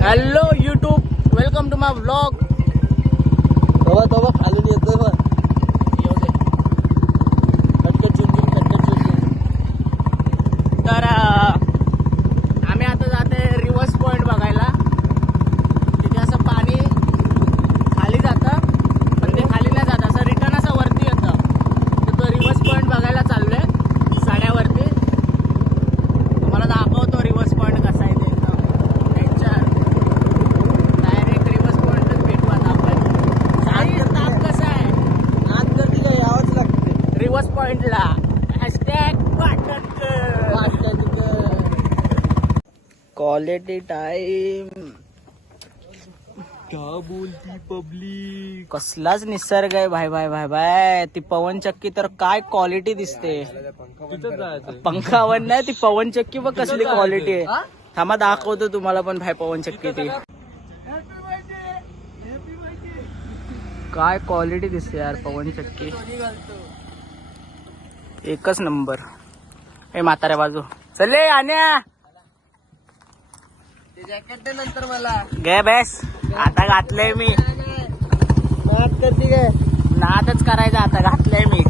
Hello YouTube welcome to my vlog હવે તો ખાલી અંદર पॉइंटला. क्वालिटी टाइम का बोलती पब्लिक कसलाच निसर्ग आहे. भाई भाई भाई भाई. ती पवनचक्की तर काय क्वालिटी दिसते. तिथं जायचं. पंखावर नाही ती पवनचक्की बघ कसली क्वालिटी आहे. थांबा दाखवतो तुम्हाला पण भाई पवनचक्की ती. काय क्वालिटी दिसते यार पवनचक्की एकच नंबर. ए म्हाताऱ्या बाजू. चले आण्या. ते जॅकेट दे नंतर मला. गे बेस. आता घातलंय मी. नादच करायचं आता घातलंय मी.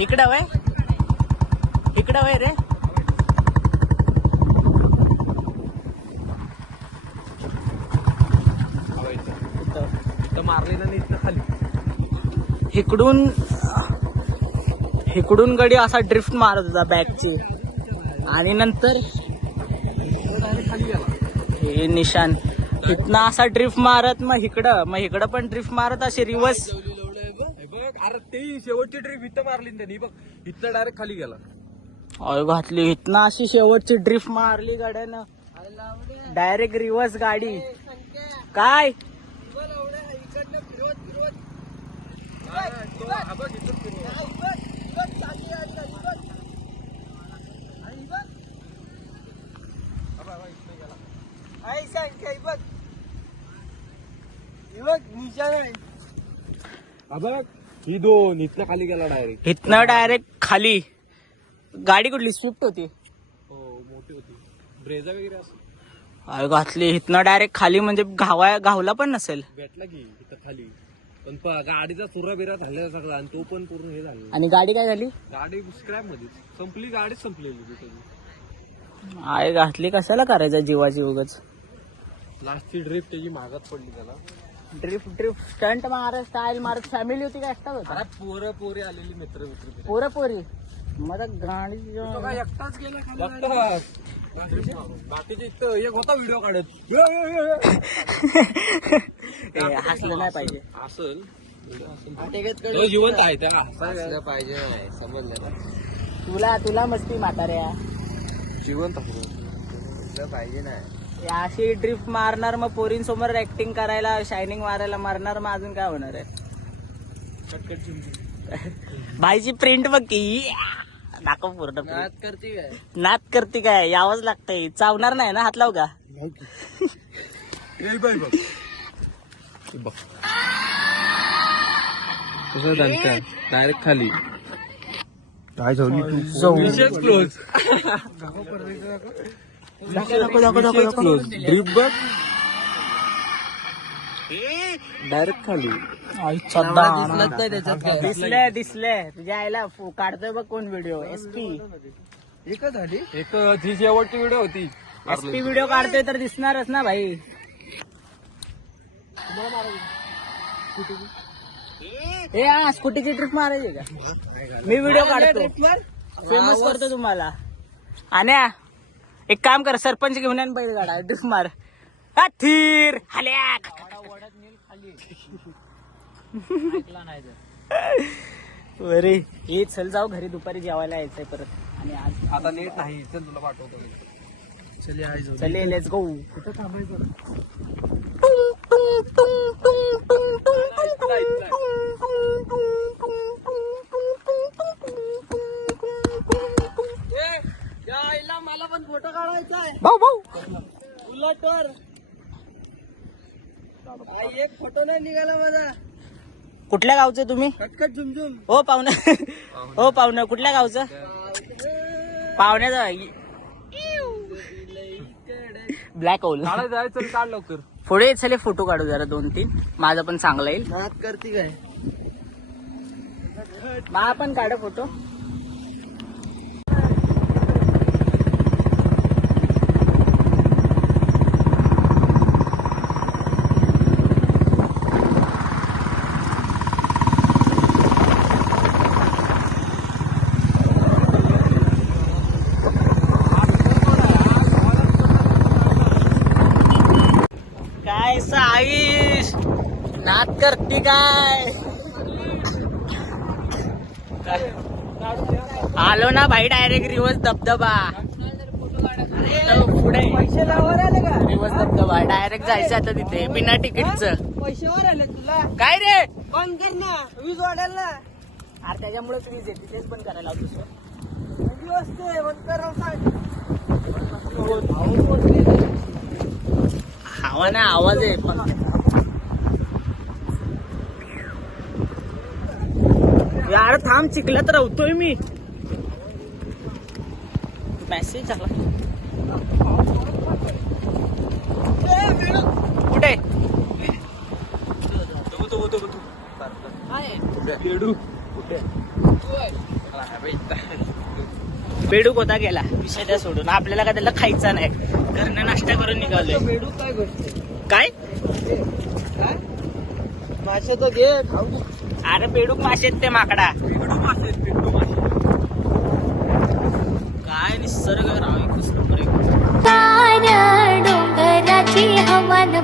इकडं वय. इकडं वय रे. इथं खाली इकडून इकडून गडी असा ड्रिफ्ट मारत होता बॅकची आणि नंतर हे निशान. इथनं असा ड्रिफ्ट मारत मग इकडं मग इकडं पण ड्रिफ्ट मारत असे रिवर्स अरे ते शेवटची ट्रिप इथं मारली ना त्यांनी बघ इथं डायरेक्ट खाली गेला. ऑय घातली इथनं अशी शेवटची ड्रिफ्ट मारली गाड्यानं. डायरेक्ट रिवर्स गाडी. काय? बघ. ही दोन इथनं खाली गेला डायरेक्ट इथनं डायरेक्ट खाली. गाडी कुठली? स्विफ्ट होती. हो मोठी होती. ब्रेझा वगैरे असं. ऑय घातली इथनं डायरेक्ट खाली म्हणजे घावा घावला पण नसेल. भेटला की इथं खाली. पण प- गाडीचा चुरा बिरा झालेला सगळा आणि तो पण पूर्ण हे झालेला. आणि गाडी काय झाली? गाडी स्क्रॅपमध्ये संपली गाडीच संपलेली तिथे. आय घातली कशाला करायचं? जीवाची उगच. लास्टची ड्रिप त्याची महागात पडली त्याला. ड्रिफ्ट ड्रिफ्ट स्टंट मारत स्टाईल मारत. फॅमिली होती का एकटाच होता? अरे पोरं पोरे आलेली मित्र मित्र पोरं पोरी? मग गाडी एकटाच गेला बाकीचे इथं एक होता व्हिडिओ काढत. ये, ये, ये, ये. ए, हसलं नाही पाहिजे. असल तो जिवंत आहे त्या हसायला पाहिजे. समजलं ना. तुला तुला मस्ती म्हाताऱ्या. जिवंत पाहिजे नाही अशी ड्रिफ्ट मारणार मग पोरींसमोर ऍक्टिंग करायला शायनिंग मारायला मारणार मग अजून काय होणार आहे भाईची प्रिंट बघ की दाखव पूर्ण print. करते काय नात करते काय यावंच लागतंय चावणार नाही ना हात लाव का डायरेक्ट खाली काय ड्रिप बघ डायरेक्ट खाली. दिसले दिसले तुझ्या आईला काढतोय बघ कोण व्हिडिओ एसपी एकच झाली? एक जी शेवटची व्हिडिओ होती. एसपी व्हिडिओ काढतोय तर दिसणारच ना भाई. ए हा स्कूटीची ट्रिप मारायची का? मी व्हिडिओ काढतो. फेमस करतो तुम्हाला. आणि एक काम कर सरपंच घेऊन या बैल गाडा ड्रिफ्ट मार हा, थीर हल्याक अरे ये चल जाऊ घरी दुपारी जेवायला यायचंय परत आणि आज आता नेट नाही चल तुला पाठवतो मी. चल आई जाऊ चले लेट्स गो कुठं थांबायचं मला पण फोटो काढायचा आहे. भाऊ भाऊ. उलटवर एक फोटो नाही निघाला माझा. कुठल्या गावचं तुम्ही? कटकट झुमझुम. हो पाहुणं. हो पाहुणं. कुठल्या गावचं? पाहुण्याचा ब्लॅक होल जायचं काढ लवकर. पुढे चले फोटो काढू जरा दोन तीन. माझा पण चांगला येईल. करती काय? मा पण काढ फोटो. काय साईश नात करते काय? आलो ना भाई डायरेक्ट रिवर्स धबधबा. पुढे. रिवर्स धबधबा. डायरेक्ट जायचं आता तिथे. बिना तिकीटचं पैशावर आले तुला? काय रे? बंद कर ना. वीज वाढेल ना. अरे त्याच्यामुळेच वीज येते. तेच पण करायला लावतो सर. बंद करा सांग हवा ना आवाज आहे पण यार थांब चिखलात राहतोय मी. मेसेज आला कुठे? खेडू बेडूक होता गेला. विषय त्या सोडून. आपल्याला काय त्याला खायचा नाही. घरनं नाश्ता करून निघालोय. बेडू काय गोष्ट काय? काय? मासे तर घे खाऊ अरे बेडूक मासे आहेत ते माकडा. काय निसर्ग रावी कृष्ण रे कार डोंगराची हवन बैला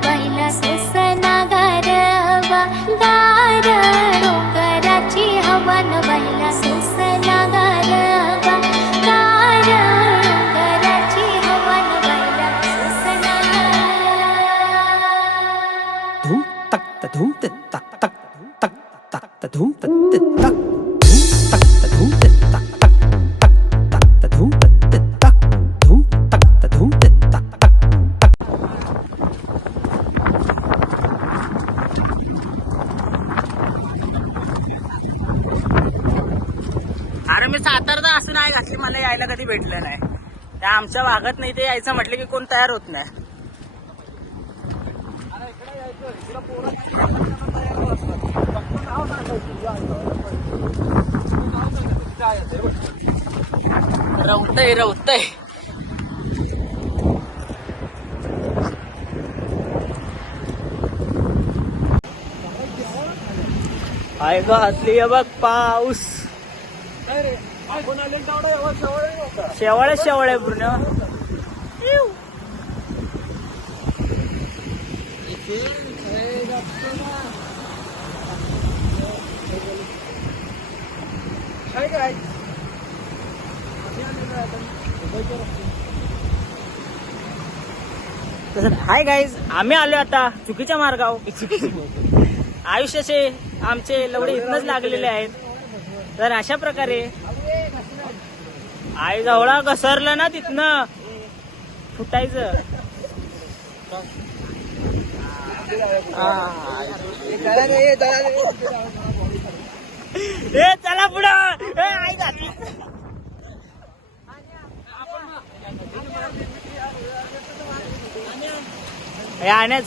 म्हणजे अरे मी असं नाही घातली मला यायला कधी भेटलं नाही. त्या आमच्या भागात नाही ते यायचं म्हटलं की कोण तयार होत नाही. रवतय रवतय. आहे का असली बघ पाऊस. शेवाळे शेवाळ आहे पूर्ण. काय हाय गाईज आम्ही आलो आता चुकीच्या मार्गावर. आयुष्याचे आमचे लवडे इथनच लागलेले आहेत. तर अशा प्रकारे आई जवळा घसरलं ना तिथनं. फुटायचं. ए चला पुढं. आई घातली.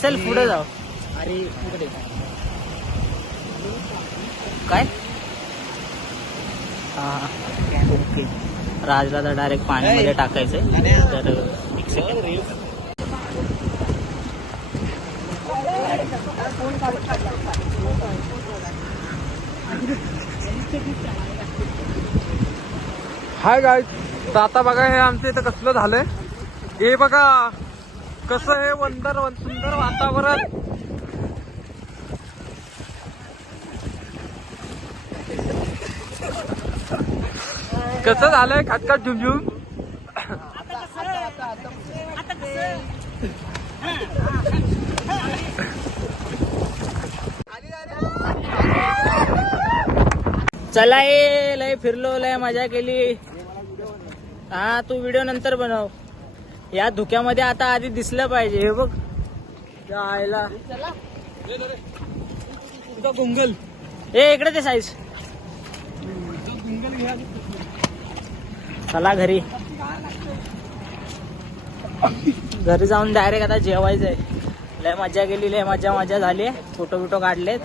चल पुढे जाऊ. अरे काय? ओके. राजला तर डायरेक्ट पाण्यामध्ये टाकायचंय. तर एक सेकंड हाय गाय तर आता बघा हे आमचं इथं कसलं झालंय. हे बघा. कसं हे वंदर सुंदर वातावरण. कसं झालंय? खटखट झुमझुम. चला ये लय फिरलो लय मजा केली. हा तू व्हिडिओ नंतर बनव. या धुक्यामध्ये आता आधी दिसलं पाहिजे हे बघ. तुझा गुंगल. ए इकडे ते साईज गुंगल घ्या. चला घरी. घरी जाऊन डायरेक्ट आता जेवायचंय. लय मजा केली लय मजा मजा झाली. फोटो बिटो काढलेत.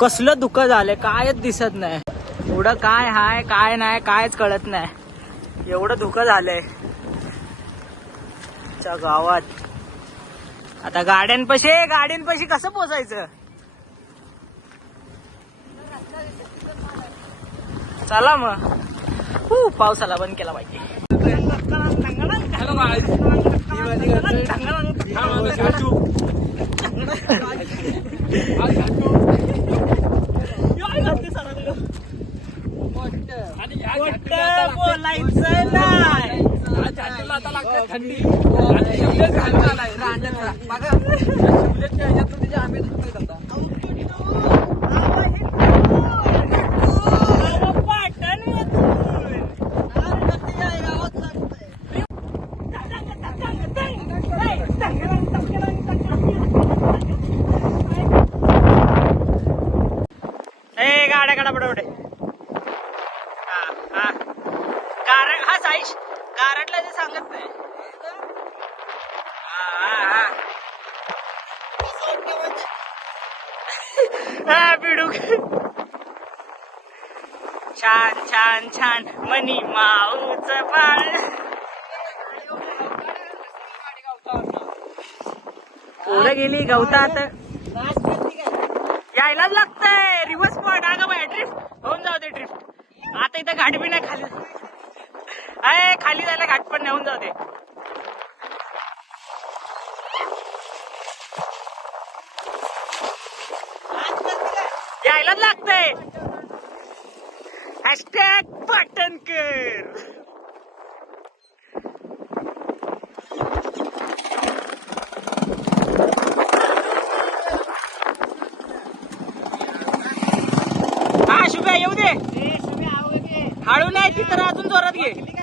कसलं दुःख झालंय कायच दिसत नाही. एवढं काय हाय काय नाही कायच कळत नाही. एवढं धुकं झालंय. च्या गावात. आता गाड्यांपाशी गाड्यांपाशी कसं पोचायचं? चला मग. हू, पावसाला बंद केला पाहिजे बोलायचं नाही. आता लागते. थंडी. आणि शिवलेच घालून आलाय रांडणला. बघा. या शिवलेच्या ह्याच्यातून तिच्या आंब्यात दुखतोय आता. ए गाड्या गाडा पडवडे हा हा कारण हा साईश कारटला ते सांगत नाही हा, हा, हा. हा बिडूक छान छान छान. मनी माऊच बाळ. पोरं गेली गवतात. यायलाच लागतंय. रिव्हर्स पॉट आग बाय ड्रिफ्ट होऊन जाऊ दे ड्रिफ्ट आता इथं घाट बी नाही खाली. अय खाली जायला घाट पण नाही. होऊन जाऊ दे. यायलाच लागतंय. हॅशटॅग पाटणकर हा शुभ्या येऊ दे. हळू नाही ती तर अजून जोरात घे.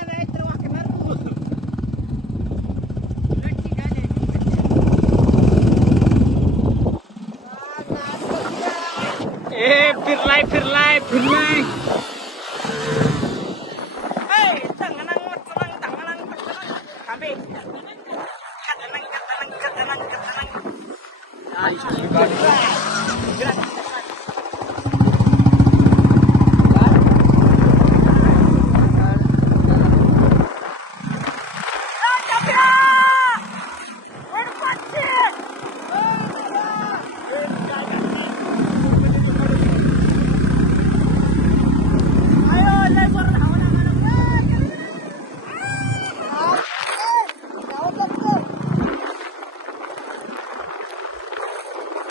ए फिरलाय फिरलाय फिरलाय ए, टंगणंग, मचलंग, टंगणंग, मचलंग. थांबे. कदनंग, कदनंग, कदनंग, कदनंग.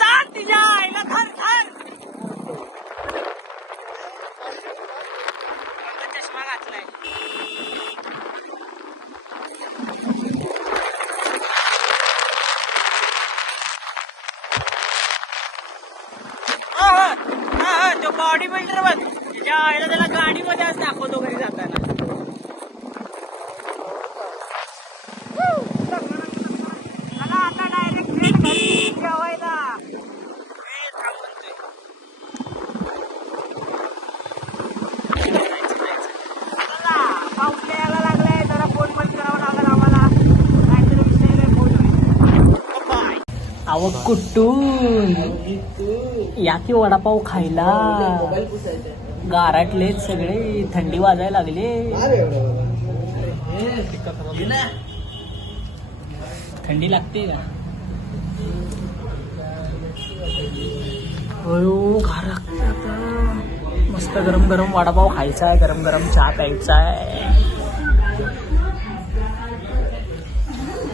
ताट तिच्या आईला धर धर आमचा चष्मा घातलाय हा, हा, हा, हा, तो बॉडी बिल्डर बघ तिच्या आईला त्याला गाडीमध्ये आज दाखवतो घरी जाताना चला आता डायरेक्ट घरी जेवायला ए, थांब म्हणतोय. चला, पाऊस यायला लागलाय जरा फोन बंद करावा लागेल आम्हाला काहीतरी विषय लय फोन अव कुठून या की वडापाव खायला. गाराटलेत सगळे थंडी वाजायला लागले. थंडी लागते का? अयो लागते आता. मस्त गरम गरम वडापाव खायचा आहे गरम गरम चहा प्यायचा आहे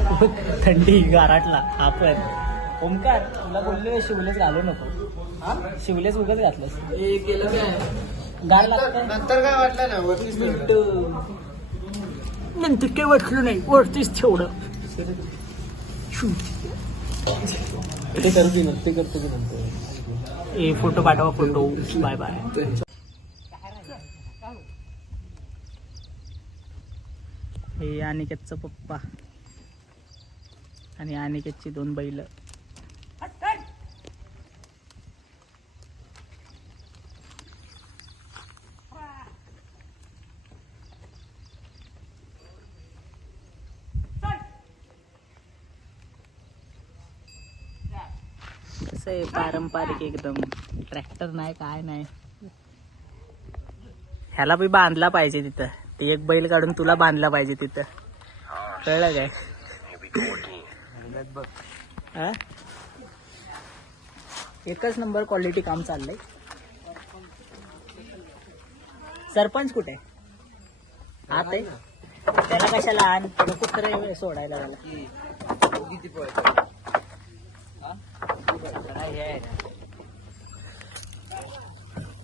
खूप थंडी गाराटला आपण ओमकार तुला बोलले शिवलेच घालू नको. शिवलेच उगच घातलंस. हे केलं काय? गार लागतं नंतर काय वाटलं ना वरतीच नंतर काही वाटलं नाही? वरतीच ठेवलं. ते करते ना ते करते की नंतर. ए फोटो पाठवा फोटो. Bye bye. हे अनिकेतचा पप्पा. आणि अनिकेतची दोन बैल. कसं आहे पारंपरिक एकदम? ट्रॅक्टर नाही काय नाही. ह्याला बी बांधला पाहिजे तिथं. ते एक बैल काढून तुला बांधला पाहिजे तिथं. कळलं काय? बघ एकच नंबर क्वालिटी काम चाललंय. सरपंच कुठे? आत आहे? त्याला कशाला आण? कुत्र सोडायला झाला.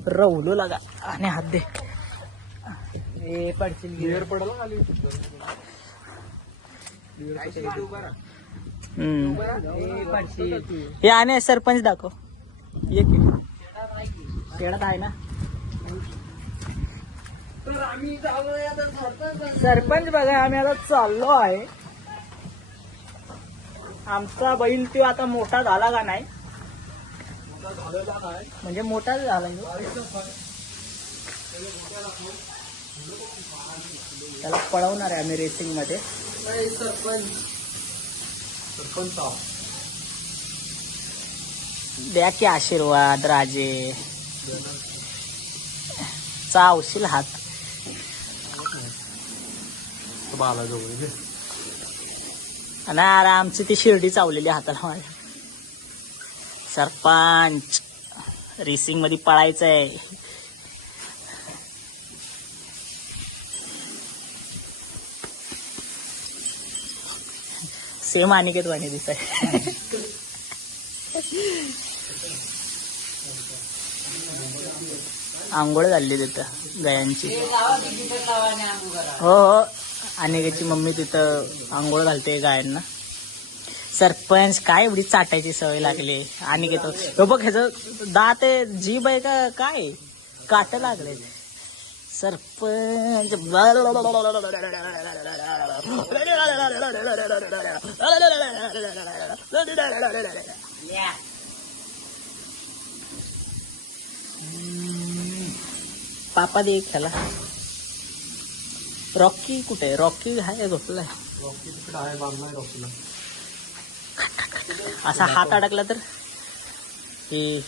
रवलो लागा. आणि हात दे. ए पडशील. हे आणि सरपंच दाखव. ये की. खेळत आहे ना? सरपंच बघा आम्ही आता चाललो आहे. आमचा बैल तो आता मोठा झाला का नाही? म्हणजे मोठा झाला. त्याला पळवणार आहे आम्ही रेसिंगमध्ये द्या की आशीर्वाद राजे. चावशील हात. बाला आणि आमची ती शिर्डी चावलेली हाताला माझ्या सरपंच. रेसिंगमध्ये पळायचं आहे सेम अनिकेत वाणी दिसाय आंघोळ झाली तिथं गायांची. हो हो. अनिकेची मम्मी तिथं आंघोळ घालते गायांना. सरपंच काय एवढी चाटायची सवय लागली? अनिकेत हो बघ ह्याचं दात आहे जीभ आहे का काय? काट लागले. सरपंच पापा दे ह्याला. रॉकी कुठे रॉकी आहे झोपलाय. तिकडे आहे बांधलाय रॉकीला. असा हात अडकला तर? हे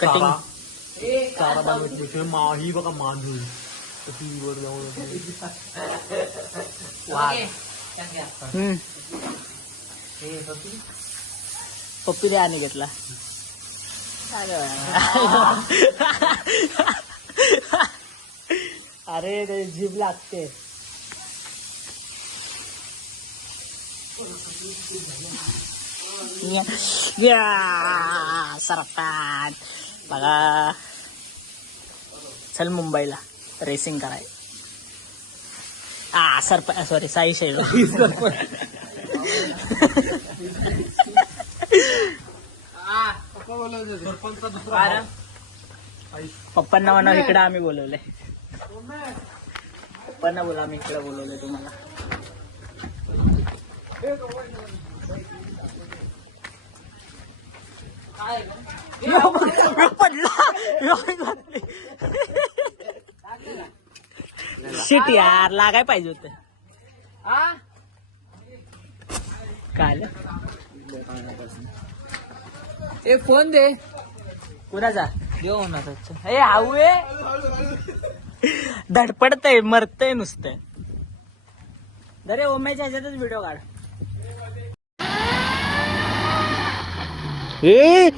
कटिंग चारा ते मा ही बघा मान वर जाऊन पप्पी दे आणि घेतला. अरे ते जीभ लागते. या, सरपंच बघा चल मुंबईला रेसिंग कराय आ सरप सॉरी साई शैल पप्पांना म्हणा इकडे आम्ही बोलवलंय पप्पांना बोला आम्ही इकडे बोलवलंय तुम्हाला पडला. शिट यार लागाय पाहिजे होत. ए फोन दे. कुणाचा? देऊ ना हे हावे धडपडतय मरतय नुसतं. दरे ओम्याच्या ह्याच्यातच व्हिडिओ काढ. ए